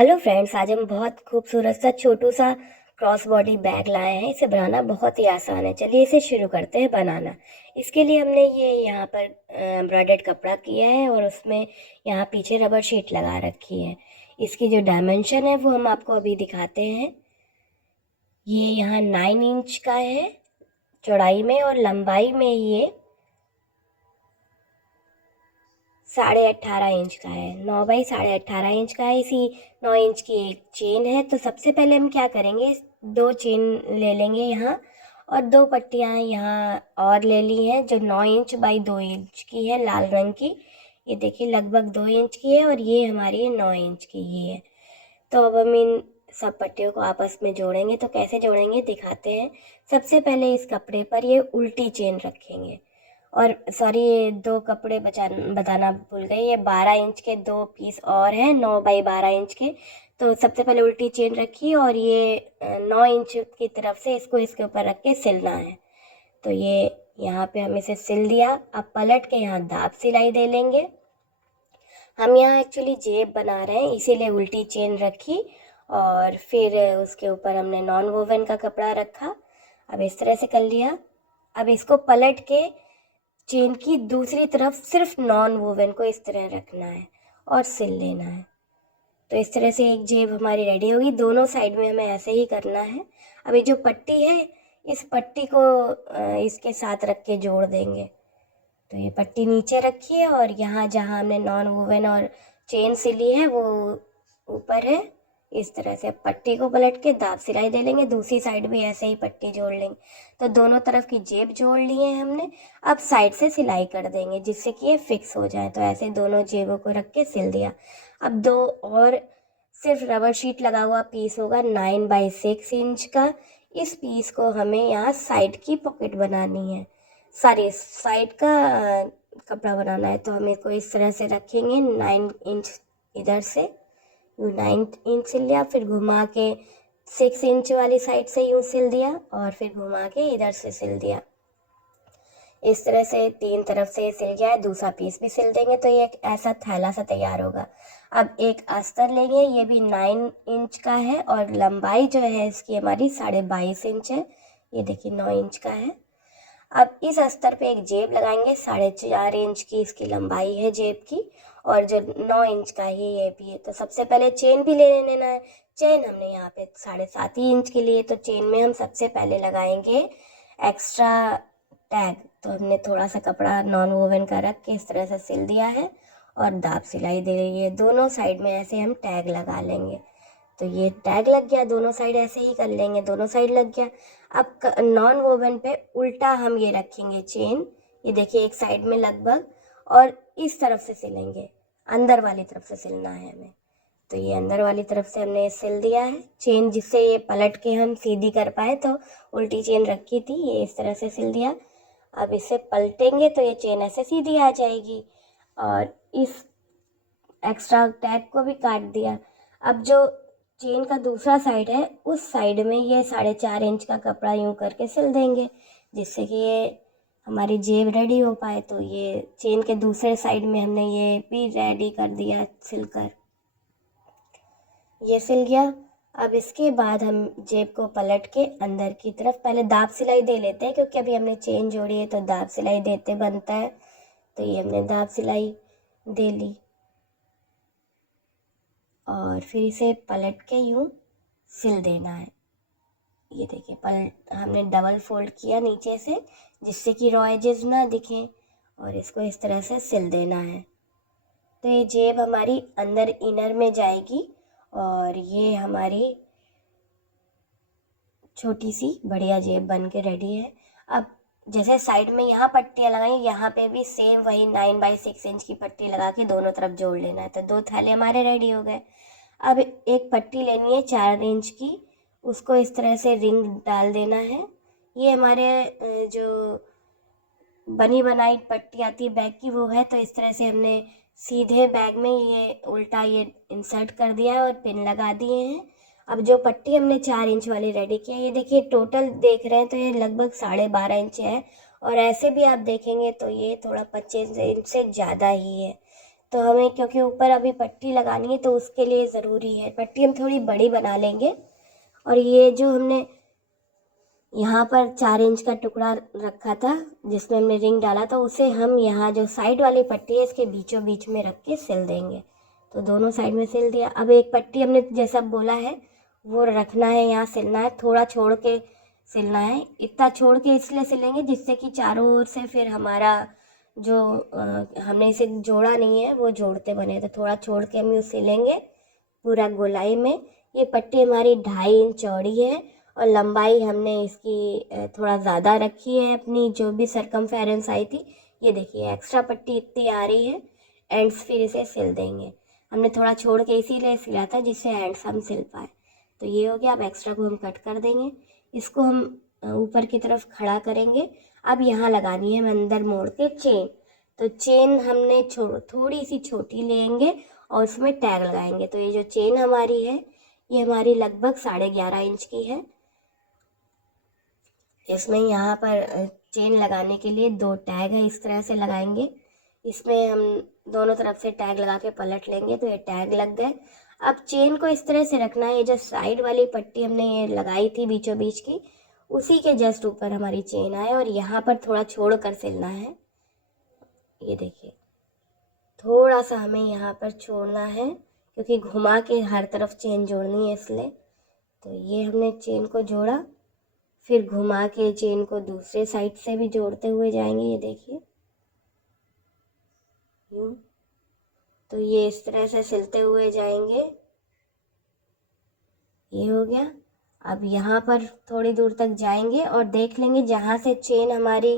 Hello friends, आज हम बहुत खूबसूरत सा छोटू सा क्रॉस बॉडी बैग लाए हैं। इसे बनाना बहुत ही आसान है। चलिए इसे शुरू करते हैं बनाना। इसके लिए हमने ये यहाँ पर एम्ब्रॉयडर्ड कपड़ा किया है और उसमें यहाँ पीछे रबर शीट लगा रखी है। इसकी जो डायमेंशन है वो हम आपको अभी दिखाते हैं। ये यहाँ 9 इंच का है चौड़ाई में, और लंबाई में ये 18.5 इंच का है। 9 बाई 18.5 इंच का है। इसी 9 इंच की एक चेन है। तो सबसे पहले हम क्या करेंगे, 2 चेन ले लेंगे यहाँ, और 2 पट्टियाँ यहाँ और ले ली हैं जो 9 इंच बाई 2 इंच की है, लाल रंग की। ये देखिए लगभग 2 इंच की है, और ये हमारी 9 इंच की ही है। तो अब हम इन सब पट्टियों को आपस में जोड़ेंगे। तो कैसे जोड़ेंगे दिखाते हैं। सबसे पहले इस कपड़े पर ये उल्टी चेन रखेंगे, और सॉरी, ये 2 कपड़े बताना भूल गई। ये 12 इंच के 2 पीस और हैं, 9 बाई 12 इंच के। तो सबसे पहले उल्टी चेन रखी, और ये 9 इंच की तरफ से इसको इसके ऊपर रख के सिलना है। तो ये यहाँ पे हम इसे सिल दिया। अब पलट के यहाँ दाब सिलाई दे लेंगे। हम यहाँ एक्चुअली जेब बना रहे हैं, इसीलिए उल्टी चेन रखी, और फिर उसके ऊपर हमने नॉन वोवन का कपड़ा रखा। अब इस तरह से कर लिया। अब इसको पलट के चेन की दूसरी तरफ सिर्फ नॉन वोवन को इस तरह रखना है और सिल लेना है। तो इस तरह से एक जेब हमारी रेडी होगी। दोनों साइड में हमें ऐसे ही करना है। अब ये जो पट्टी है, इस पट्टी को इसके साथ रख के जोड़ देंगे। तो ये पट्टी नीचे रखी है, और यहाँ जहाँ हमने नॉन वोवन और चेन सिली है वो ऊपर है। इस तरह से पट्टी को पलट के दाब सिलाई दे लेंगे। दूसरी साइड भी ऐसे ही पट्टी जोड़ लेंगे। तो दोनों तरफ की जेब जोड़ ली है हमने। अब साइड से सिलाई कर देंगे जिससे कि ये फिक्स हो जाए। तो ऐसे दोनों जेबों को रख के सिल दिया। अब 2 और सिर्फ रबर शीट लगा हुआ पीस होगा 9 बाई 6 इंच का। इस पीस को हमें यहाँ साइड की पॉकेट बनानी है, सारी साइड का कपड़ा बनाना है। तो हम इसको इस तरह से रखेंगे। 9 इंच इधर से 9 इंच सिल लिया, फिर घुमा के 6 इंच वाली साइड से यूँ सिल दिया, और फिर घुमा के इधर से सिल दिया। इस तरह से 3 तरफ से सिल गया है। दूसरा पीस भी सिल देंगे तो ये एक ऐसा थैला सा तैयार होगा। अब एक अस्तर लेंगे, ये भी 9 इंच का है, और लंबाई जो है इसकी हमारी 22.5 इंच है। ये देखिए 9 इंच का है। अब इस अस्तर पे एक जेब लगाएंगे। 4.5 इंच की इसकी लंबाई है जेब की, और जो 9 इंच का ही ये भी है। तो सबसे पहले चेन भी ले लेना है। चेन हमने यहाँ पे 7.5 ही इंच के लिए। तो चेन में हम सबसे पहले लगाएंगे एक्स्ट्रा टैग। तो हमने थोड़ा सा कपड़ा नॉन वोवन का रख के इस तरह से सिल दिया है, और दाब सिलाई दे रही है। दोनों साइड में ऐसे हम टैग लगा लेंगे। तो ये टैग लग गया। दोनों साइड ऐसे ही कर लेंगे। दोनों साइड लग गया। अब नॉन वोवन पे उल्टा हम ये रखेंगे चेन। ये देखिए एक साइड में लगभग, और इस तरफ से सिलेंगे। अंदर वाली तरफ से सिलना है हमें। तो ये अंदर वाली तरफ से हमने सिल दिया है चेन, जिससे ये पलट के हम सीधी कर पाए। तो उल्टी चेन रखी थी, ये इस तरह से सिल दिया। अब इसे पलटेंगे तो ये चेन ऐसे सीधी आ जाएगी, और इस एक्स्ट्रा टैग को भी काट दिया। अब जो चेन का दूसरा साइड है, उस साइड में ये 4.5 इंच का कपड़ा यूं करके सिल देंगे, जिससे कि ये हमारी जेब रेडी हो पाए। तो ये चेन के दूसरे साइड में हमने ये भी रेडी कर दिया सिलकर। ये सिल गया। अब इसके बाद हम जेब को पलट के अंदर की तरफ पहले दाब सिलाई दे लेते हैं, क्योंकि अभी हमने चेन जोड़ी है तो दाब सिलाई देते बनता है। तो ये हमने दाब सिलाई दे ली, और फिर इसे पलट के यूँ सिल देना है। ये देखिए हमने डबल फोल्ड किया नीचे से, जिससे कि रॉ एजेस ना दिखें, और इसको इस तरह से सिल देना है। तो ये जेब हमारी अंदर इनर में जाएगी, और ये हमारी छोटी सी बढ़िया जेब बन के रेडी है। अब जैसे साइड में यहाँ पट्टियाँ लगाई, यहाँ पे भी सेम वही 9 बाई 6 इंच की पट्टी लगा के दोनों तरफ जोड़ लेना है। तो 2 थैले हमारे रेडी हो गए। अब एक पट्टी लेनी है 4 इंच की, उसको इस तरह से रिंग डाल देना है। ये हमारे जो बनी बनाई पट्टी आती है बैग की वो है। तो इस तरह से हमने सीधे बैग में ये उल्टा ये इंसर्ट कर दिया है, और पिन लगा दिए हैं। अब जो पट्टी हमने 4 इंच वाली रेडी की है, ये देखिए टोटल देख रहे हैं तो ये लगभग 12.5 इंच है, और ऐसे भी आप देखेंगे तो ये थोड़ा 25 इंच से ज़्यादा ही है। तो हमें क्योंकि ऊपर अभी पट्टी लगानी है तो उसके लिए ज़रूरी है, पट्टी हम थोड़ी बड़ी बना लेंगे। और ये जो हमने यहाँ पर 4 इंच का टुकड़ा रखा था जिसमें हमने रिंग डाला था, उसे हम यहाँ जो साइड वाली पट्टी है इसके बीचों बीच में रख के सिल देंगे। तो दोनों साइड में सिल दिया। अब एक पट्टी हमने जैसा बोला है वो रखना है, यहाँ सिलना है, थोड़ा छोड़ के सिलना है। इतना छोड़ के इसलिए सिलेंगे जिससे कि चारों ओर से फिर हमारा जो हमने इसे जोड़ा नहीं है वो जोड़ते बने, तो थोड़ा छोड़ के हम इसे सिलेंगे पूरा गोलाई में। ये पट्टी हमारी 2.5 इंच चौड़ी है और लंबाई हमने इसकी थोड़ा ज़्यादा रखी है, अपनी जो भी सरकमफेरेंस आई थी। ये देखिए एक्स्ट्रा पट्टी इतनी आ रही है, एंड्स फिर इसे सिल देंगे। हमने थोड़ा छोड़ के इसीलिए सिला था जिससे एंड्स हम सिल पाए। तो ये हो गया। अब एक्स्ट्रा को हम कट कर देंगे, इसको हम ऊपर की तरफ खड़ा करेंगे। अब यहाँ लगानी है हम अंदर मोड़ के चेन। तो चेन हमने थोड़ी सी छोटी लेंगे और उसमें टैग लगाएंगे। तो ये जो चेन हमारी है ये हमारी लगभग 11.5 इंच की है। इसमें यहाँ पर चेन लगाने के लिए 2 टैग है, इस तरह से लगाएंगे। इसमें हम दोनों तरफ से टैग लगा के पलट लेंगे तो ये टैग लग गए। अब चेन को इस तरह से रखना है, जो साइड वाली पट्टी हमने ये लगाई थी बीचों बीच की, उसी के जस्ट ऊपर हमारी चेन आए और यहाँ पर थोड़ा छोड़ कर सिलना है। ये देखिए थोड़ा सा हमें यहाँ पर छोड़ना है क्योंकि घुमा के हर तरफ चेन जोड़नी है इसलिए। तो ये हमने चेन को जोड़ा, फिर घुमा के चेन को दूसरे साइड से भी जोड़ते हुए जाएंगे। ये देखिए यूँ। तो ये इस तरह से सिलते हुए जाएंगे। ये हो गया। अब यहाँ पर थोड़ी दूर तक जाएंगे और देख लेंगे जहाँ से चेन हमारी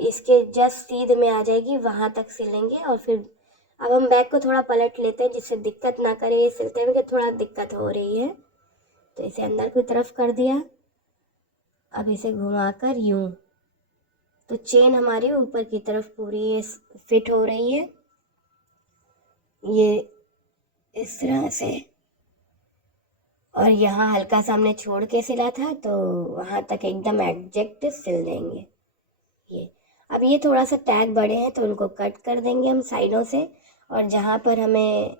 इसके जस्ट सीध में आ जाएगी वहाँ तक सिलेंगे। और फिर अब हम बैग को थोड़ा पलट लेते हैं जिससे दिक्कत ना करे, ये सिलते हुए थोड़ा दिक्कत हो रही है। तो इसे अंदर की तरफ कर दिया। अब इसे घुमाकर यूँ, तो चेन हमारी ऊपर की तरफ पूरी फिट हो रही है। ये इस तरह से। और यहाँ हल्का सा हमने छोड़ के सिला था तो वहाँ तक एकदम एग्जैक्ट सिल देंगे। ये अब ये थोड़ा सा टैग बड़े हैं तो उनको कट कर देंगे हम साइडों से। और जहाँ पर हमें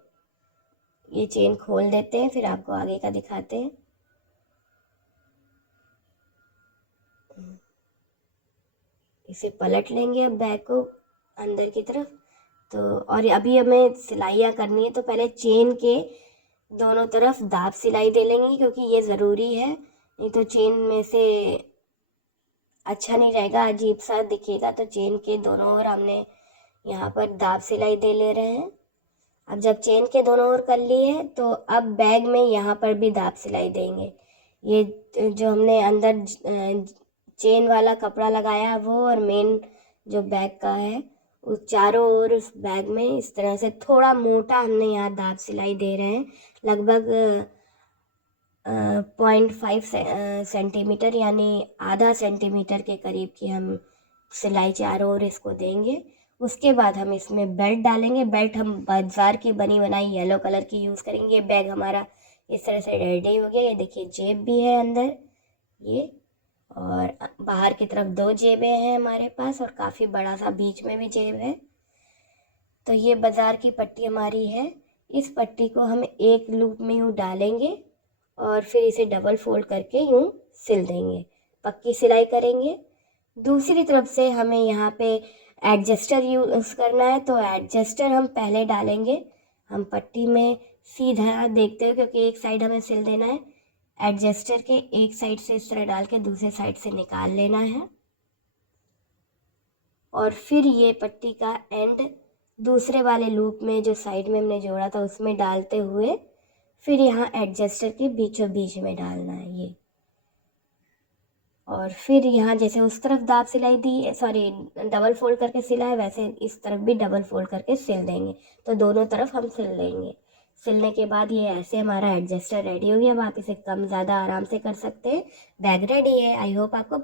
ये चेन खोल देते हैं, फिर आपको आगे का दिखाते हैं। इसे पलट लेंगे अब बैग को अंदर की तरफ। तो और अभी हमें सिलाइयाँ करनी है तो पहले चेन के दोनों तरफ दाब सिलाई दे लेंगे क्योंकि ये ज़रूरी है, नहीं तो चेन में से अच्छा नहीं रहेगा, अजीब सा दिखेगा। तो चेन के दोनों ओर हमने यहाँ पर दाब सिलाई दे ले रहे हैं। अब जब चेन के दोनों ओर कर ली है तो अब बैग में यहाँ पर भी दाब सिलाई देंगे। ये जो हमने अंदर चेन वाला कपड़ा लगाया वो और मेन जो बैग का है उस चारों ओर उस बैग में इस तरह से थोड़ा मोटा हमने यहाँ दाब सिलाई दे रहे हैं, लगभग 0.5 सेंटीमीटर यानी आधा सेंटीमीटर के करीब की हम सिलाई चारों ओर इसको देंगे। उसके बाद हम इसमें बेल्ट डालेंगे। बेल्ट हम बाजार की बनी बनाई येलो कलर की यूज़ करेंगे। बैग हमारा इस तरह से रेडी हो गया। ये देखिए जेब भी है अंदर ये, और बाहर की तरफ 2 जेबें हैं हमारे पास और काफ़ी बड़ा सा बीच में भी जेब है। तो ये बाज़ार की पट्टी हमारी है। इस पट्टी को हम एक लूप में यूँ डालेंगे और फिर इसे डबल फोल्ड करके यूँ सिल देंगे, पक्की सिलाई करेंगे। दूसरी तरफ से हमें यहाँ पे एडजस्टर यूज़ करना है, तो एडजस्टर हम पहले डालेंगे। हम पट्टी में सीधा देखते हो क्योंकि एक साइड हमें सिल देना है, एडजस्टर के एक साइड से इस तरह डाल के दूसरे साइड से निकाल लेना है। और फिर ये पट्टी का एंड दूसरे वाले लूप में जो साइड में हमने जोड़ा था उसमें डालते हुए फिर यहाँ एडजस्टर के बीचों बीच में डालना है ये। और फिर यहाँ जैसे उस तरफ दाब सिलाई दी, सॉरी डबल फोल्ड करके सिला है, वैसे इस तरफ भी डबल फोल्ड करके सिल देंगे। तो दोनों तरफ हम सिल लेंगे। सिलने के बाद ये ऐसे हमारा एडजस्टर रेडी हो गया। अब आप इसे कम ज़्यादा आराम से कर सकते हैं। बैग रेडी है। आई होप आपको